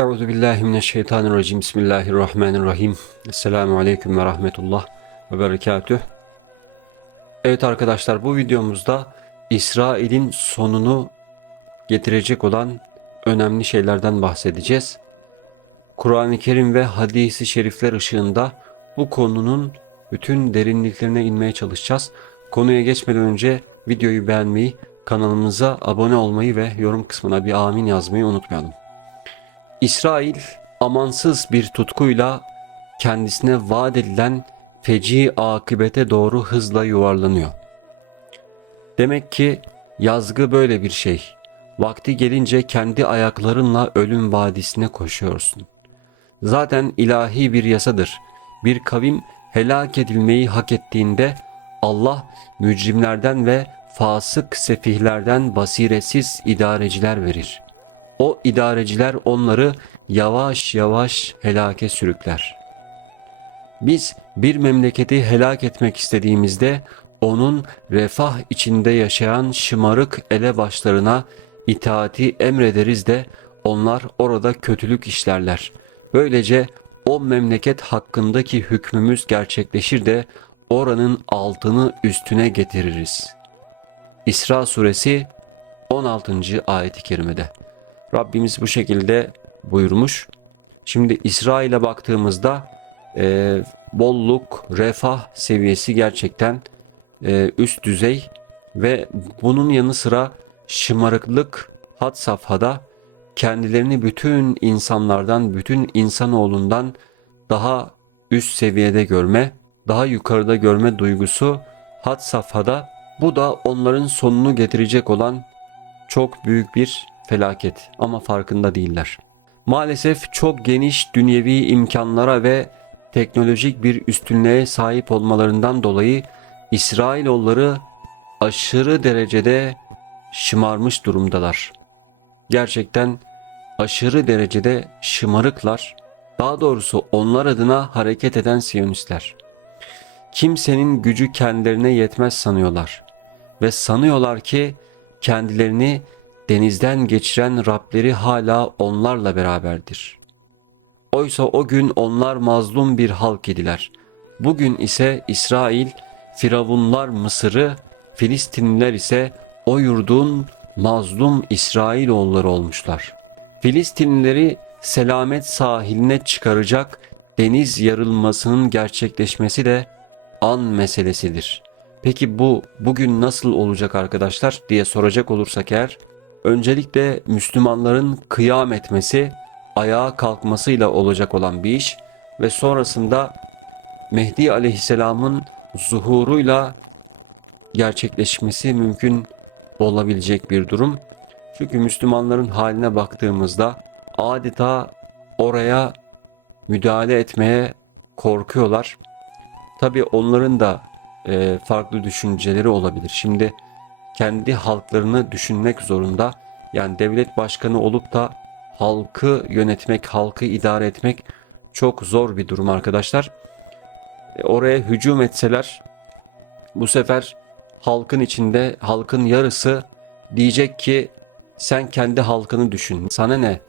Euzu billahi mineşşeytanirracim. Bismillahirrahmanirrahim. Esselamu aleyküm ve rahmetullah ve berekatüh. Evet arkadaşlar bu videomuzda İsrail'in sonunu getirecek olan önemli şeylerden bahsedeceğiz. Kur'an-ı Kerim ve hadisi şerifler ışığında bu konunun bütün derinliklerine inmeye çalışacağız. Konuya geçmeden önce videoyu beğenmeyi, kanalımıza abone olmayı ve yorum kısmına bir amin yazmayı unutmayalım. İsrail amansız bir tutkuyla kendisine vaat edilen feci akıbete doğru hızla yuvarlanıyor. Demek ki yazgı böyle bir şey. Vakti gelince kendi ayaklarınla ölüm vadisine koşuyorsun. Zaten ilahi bir yasadır. Bir kavim helak edilmeyi hak ettiğinde Allah mücrimlerden ve fasık sefihlerden basiretsiz idareciler verir. O idareciler onları yavaş yavaş helake sürükler. Biz bir memleketi helak etmek istediğimizde onun refah içinde yaşayan şımarık elebaşlarına itaati emrederiz de onlar orada kötülük işlerler. Böylece o memleket hakkındaki hükmümüz gerçekleşir de oranın altını üstüne getiririz. İsra suresi 16. ayet-i kerimede. Rabbimiz bu şekilde buyurmuş. Şimdi İsrail'e baktığımızda e, bolluk, refah seviyesi gerçekten e, üst düzey ve bunun yanı sıra şımarıklık had safhada kendilerini bütün insanlardan, bütün insanoğlundan daha üst seviyede görme, daha yukarıda görme duygusu had safhada. Bu da onların sonunu getirecek olan çok büyük bir felaket ama farkında değiller. Maalesef çok geniş dünyevi imkanlara ve teknolojik bir üstünlüğe sahip olmalarından dolayı İsrailoğulları aşırı derecede şımarmış durumdalar. Gerçekten aşırı derecede şımarıklar. Daha doğrusu onlar adına hareket eden Siyonistler. Kimsenin gücü kendilerine yetmez sanıyorlar ve sanıyorlar ki kendilerini denizden geçiren Rableri hala onlarla beraberdir. Oysa o gün onlar mazlum bir halk idiler. Bugün ise İsrail, Firavunlar Mısır'ı, Filistinliler ise o yurdun mazlum İsrailoğulları olmuşlar. Filistinlileri selamet sahiline çıkaracak deniz yarılmasının gerçekleşmesi de an meselesidir. Peki bu bugün nasıl olacak arkadaşlar diye soracak olursak eğer öncelikle Müslümanların kıyam etmesi, ayağa kalkmasıyla olacak olan bir iş ve sonrasında Mehdi Aleyhisselam'ın zuhuruyla gerçekleşmesi mümkün olabilecek bir durum. Çünkü Müslümanların haline baktığımızda adeta oraya müdahale etmeye korkuyorlar. Tabi onların da e, farklı düşünceleri olabilir. Şimdi kendi halklarını düşünmek zorunda. Yani devlet başkanı olup da halkı yönetmek, halkı idare etmek çok zor bir durum arkadaşlar. E, oraya hücum etseler bu sefer halkın içinde halkın yarısı diyecek ki sen kendi halkını düşün. Sana ne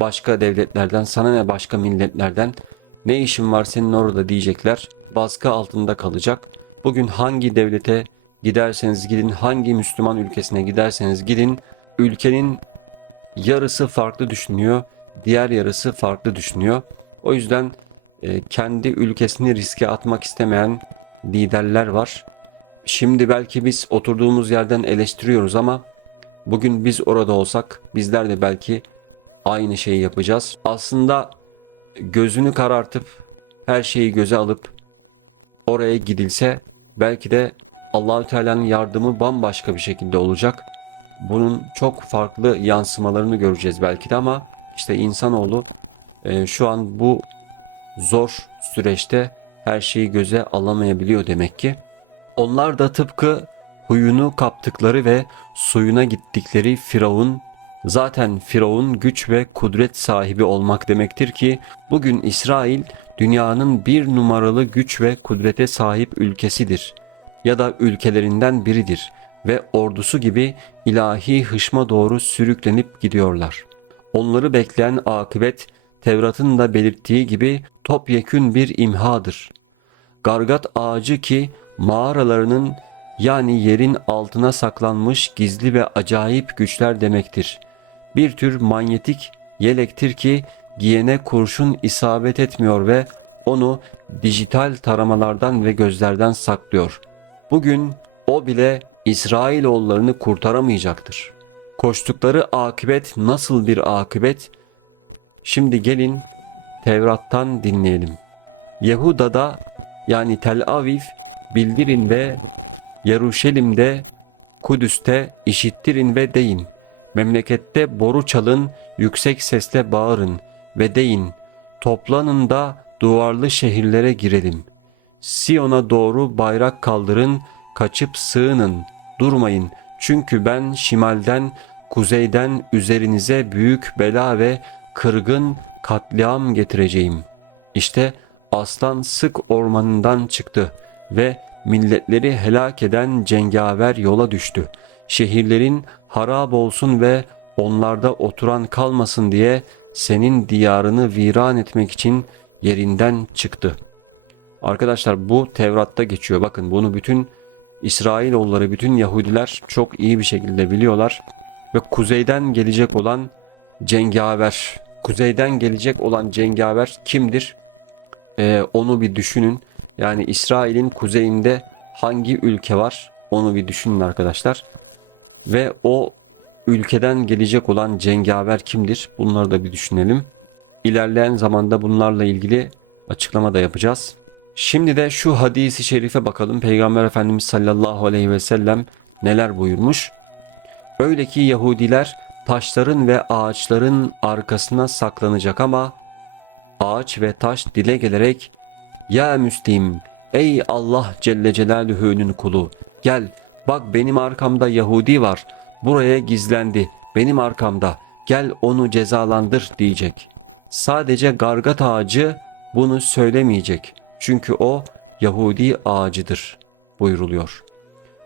başka devletlerden, sana ne başka milletlerden ne işin var senin orada diyecekler. Baskı altında kalacak. Bugün hangi devlete giderseniz gidin, hangi Müslüman ülkesine giderseniz gidin, ülkenin yarısı farklı düşünüyor, diğer yarısı farklı düşünüyor. O yüzden e, kendi ülkesini riske atmak istemeyen liderler var. Şimdi belki biz oturduğumuz yerden eleştiriyoruz ama bugün biz orada olsak bizler de belki aynı şeyi yapacağız. Aslında gözünü karartıp her şeyi göze alıp oraya gidilse belki de Allahü Teala'nın yardımı bambaşka bir şekilde olacak. Bunun çok farklı yansımalarını göreceğiz belki de ama işte insanoğlu e, şu an bu zor süreçte her şeyi göze alamayabiliyor demek ki. Onlar da tıpkı huyunu kaptıkları ve suyuna gittikleri Firavun zaten Firavun güç ve kudret sahibi olmak demektir ki bugün İsrail dünyanın bir numaralı güç ve kudrete sahip ülkesidir ya da ülkelerinden biridir ve ordusu gibi ilahi hışma doğru sürüklenip gidiyorlar. onları bekleyen akıbet Tevrat'ın da belirttiği gibi topyekün bir imhadır. Gargat ağacı ki mağaralarının yani yerin altına saklanmış gizli ve acayip güçler demektir. Bir tür manyetik yelektir ki giyene kurşun isabet etmiyor ve onu dijital taramalardan ve gözlerden saklıyor. Bugün o bile İsrailoğullarını kurtaramayacaktır. Koştukları akıbet nasıl bir akıbet? Şimdi gelin Tevrat'tan dinleyelim. Yehuda'da yani Tel Aviv bildirin ve Yeruşalim'de Kudüs'te işittirin ve deyin. Memlekette boru çalın, yüksek sesle bağırın ve deyin. Toplanın da duvarlı şehirlere girelim. Siyon'a doğru bayrak kaldırın, kaçıp sığının, durmayın. Çünkü ben şimalden, kuzeyden üzerinize büyük bela ve kırgın katliam getireceğim. İşte aslan sık ormanından çıktı ve milletleri helak eden cengaver yola düştü. Şehirlerin harap olsun ve onlarda oturan kalmasın diye senin diyarını viran etmek için yerinden çıktı. Arkadaşlar bu Tevrat'ta geçiyor. Bakın bunu bütün İsrailoğulları, bütün Yahudiler çok iyi bir şekilde biliyorlar. Ve kuzeyden gelecek olan cengaver, kuzeyden gelecek olan cengaver kimdir? Ee, onu bir düşünün. Yani İsrail'in kuzeyinde hangi ülke var? Onu bir düşünün arkadaşlar. Ve o ülkeden gelecek olan cengaver kimdir? Bunları da bir düşünelim. İlerleyen zamanda bunlarla ilgili açıklama da yapacağız. Şimdi de şu hadisi şerife bakalım. Peygamber Efendimiz sallallahu aleyhi ve sellem neler buyurmuş? Öyle ki Yahudiler taşların ve ağaçların arkasına saklanacak ama ağaç ve taş dile gelerek ya Müslim, ey Allah Celle Celaluhu'nun kulu, gel bak benim arkamda Yahudi var, buraya gizlendi, benim arkamda, gel onu cezalandır diyecek. Sadece gargat ağacı bunu söylemeyecek. Çünkü o Yahudi ağacıdır buyruluyor.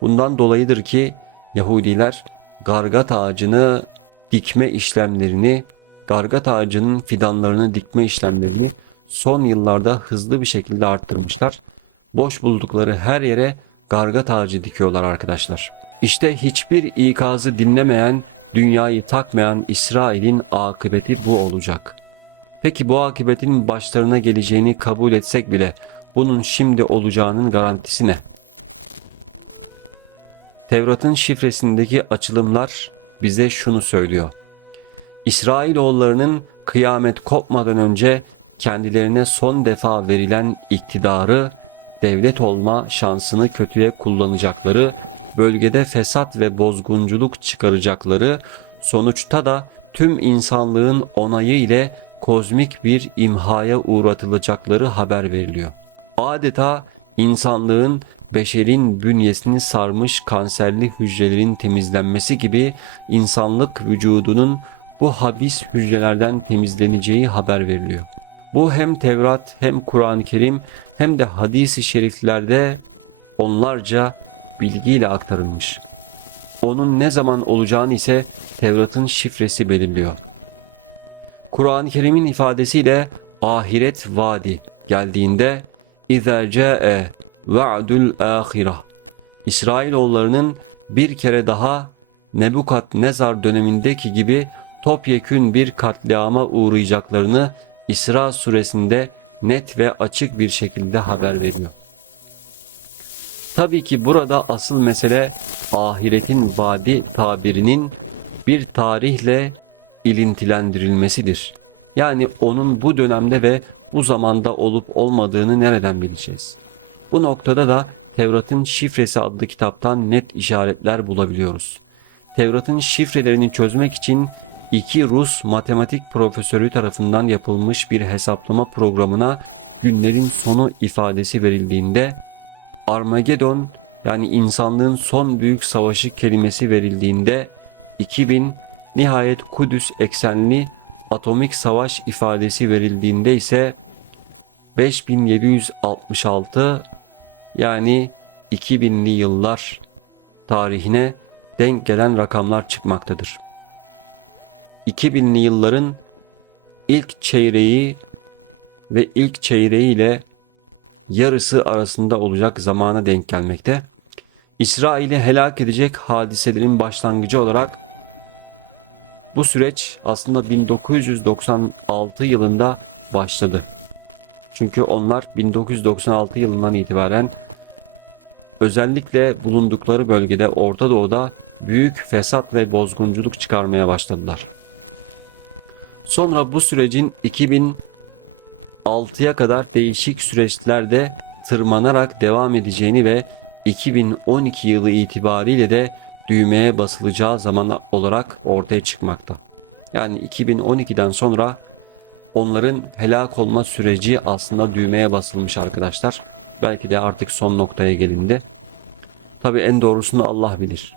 Bundan dolayıdır ki Yahudiler gargat ağacını dikme işlemlerini, gargat ağacının fidanlarını dikme işlemlerini son yıllarda hızlı bir şekilde arttırmışlar. Boş buldukları her yere gargat ağacı dikiyorlar arkadaşlar. İşte hiçbir ikazı dinlemeyen, dünyayı takmayan İsrail'in akıbeti bu olacak. Peki bu akıbetin başlarına geleceğini kabul etsek bile bunun şimdi olacağının garantisi ne? Tevrat'ın şifresindeki açılımlar bize şunu söylüyor. İsrailoğullarının kıyamet kopmadan önce kendilerine son defa verilen iktidarı, devlet olma şansını kötüye kullanacakları, bölgede fesat ve bozgunculuk çıkaracakları, sonuçta da tüm insanlığın onayı ile kozmik bir imhaya uğratılacakları haber veriliyor. Adeta insanlığın beşerin bünyesini sarmış kanserli hücrelerin temizlenmesi gibi insanlık vücudunun bu habis hücrelerden temizleneceği haber veriliyor. Bu hem Tevrat hem Kur'an-ı Kerim hem de hadis-i şeriflerde onlarca bilgiyle aktarılmış. Onun ne zaman olacağını ise Tevrat'ın şifresi belirliyor. Kur'an-ı Kerim'in ifadesiyle ahiret vadi geldiğinde اِذَا جَاءَ وَعْدُ الْآخِرَةِ İsrailoğullarının bir kere daha Nebukadnezar dönemindeki gibi topyekün bir katliama uğrayacaklarını İsra suresinde net ve açık bir şekilde haber veriyor. Tabii ki burada asıl mesele ahiretin vadi tabirinin bir tarihle ilintilendirilmesidir. Yani onun bu dönemde ve bu zamanda olup olmadığını nereden bileceğiz? Bu noktada da Tevrat'ın Şifresi adlı kitaptan net işaretler bulabiliyoruz. Tevrat'ın şifrelerini çözmek için iki Rus matematik profesörü tarafından yapılmış bir hesaplama programına günlerin sonu ifadesi verildiğinde Armageddon yani insanlığın son büyük savaşı kelimesi verildiğinde 2000 nihayet Kudüs eksenli atomik savaş ifadesi verildiğinde ise 5766 yani 2000'li yıllar tarihine denk gelen rakamlar çıkmaktadır. 2000'li yılların ilk çeyreği ve ilk çeyreği ile yarısı arasında olacak zamana denk gelmekte. İsrail'i helak edecek hadiselerin başlangıcı olarak bu süreç aslında 1996 yılında başladı. Çünkü onlar 1996 yılından itibaren özellikle bulundukları bölgede Orta Doğu'da büyük fesat ve bozgunculuk çıkarmaya başladılar. Sonra bu sürecin 2006'ya kadar değişik süreçlerde tırmanarak devam edeceğini ve 2012 yılı itibariyle de düğmeye basılacağı zaman olarak ortaya çıkmakta. Yani 2012'den sonra onların helak olma süreci aslında düğmeye basılmış arkadaşlar. Belki de artık son noktaya gelindi. Tabi en doğrusunu Allah bilir.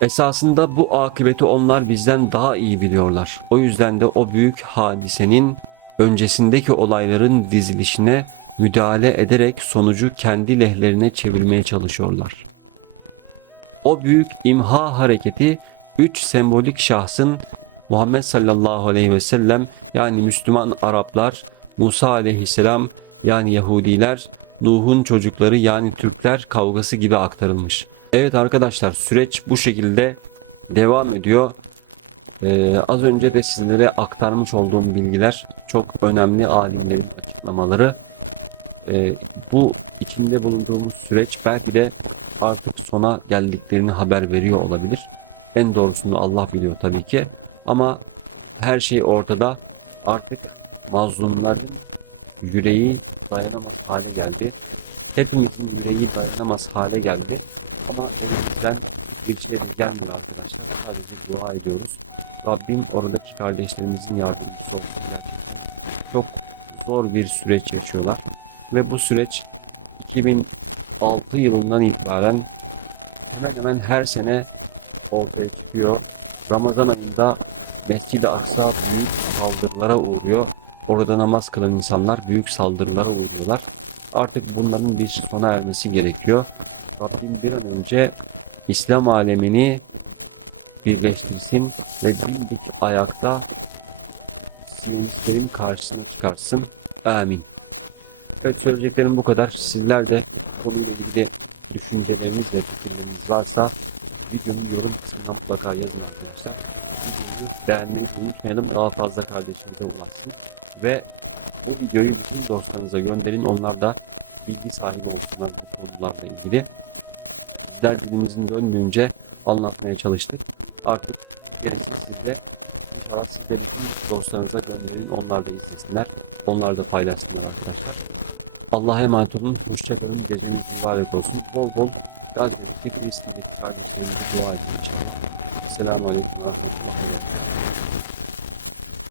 Esasında bu akıbeti onlar bizden daha iyi biliyorlar. O yüzden de o büyük hadisenin öncesindeki olayların dizilişine müdahale ederek sonucu kendi lehlerine çevirmeye çalışıyorlar. O büyük imha hareketi üç sembolik şahsın Muhammed sallallahu aleyhi ve sellem yani Müslüman Araplar, Musa aleyhisselam yani Yahudiler, Nuh'un çocukları yani Türkler kavgası gibi aktarılmış. Evet arkadaşlar süreç bu şekilde devam ediyor. Ee, az önce de sizlere aktarmış olduğum bilgiler çok önemli alimlerin açıklamaları. Ee, bu içinde bulunduğumuz süreç belki de artık sona geldiklerini haber veriyor olabilir. En doğrusunu Allah biliyor tabii ki. Ama her şey ortada. Artık mazlumların yüreği dayanamaz hale geldi. Hepimizin yüreği dayanamaz hale geldi. Ama elimizden bir şey de gelmiyor arkadaşlar. Sadece dua ediyoruz. Rabbim oradaki kardeşlerimizin yardımcısı olsun gerçekten. Çok zor bir süreç yaşıyorlar. Ve bu süreç 2006 yılından itibaren hemen hemen her sene ortaya çıkıyor. Ramazan ayında Mescid-i Aksa büyük saldırılara uğruyor. Orada namaz kılan insanlar büyük saldırılara uğruyorlar. Artık bunların bir sona ermesi gerekiyor. Rabbim bir an önce İslam alemini birleştirsin ve dimdik ayakta Siyonistlerin karşısına çıkarsın. Amin. Evet söyleyeceklerim bu kadar. Sizler de konuyla ilgili düşünceleriniz ve fikirleriniz varsa videonun yorum kısmına mutlaka yazın arkadaşlar. Videoyu beğenmeyi unutmayalım. Daha fazla kardeşimize ulaşsın. Ve bu videoyu bütün dostlarınıza gönderin. Onlar da bilgi sahibi olsunlar bu konularla ilgili. Bizler dilimizin dönmeyince anlatmaya çalıştık. Artık gerisi sizde. İnşallah siz de bütün dostlarınıza gönderin. Onlar da izlesinler. Onlar da paylaşsınlar arkadaşlar. Allah'a emanet olun. Hoşçakalın. Geceniz mübarek olsun. Bol bol Gazze'deki Filistin'deki kardeşlerimize dua edin inşallah. Selamun Aleyküm ve Berekatuhu.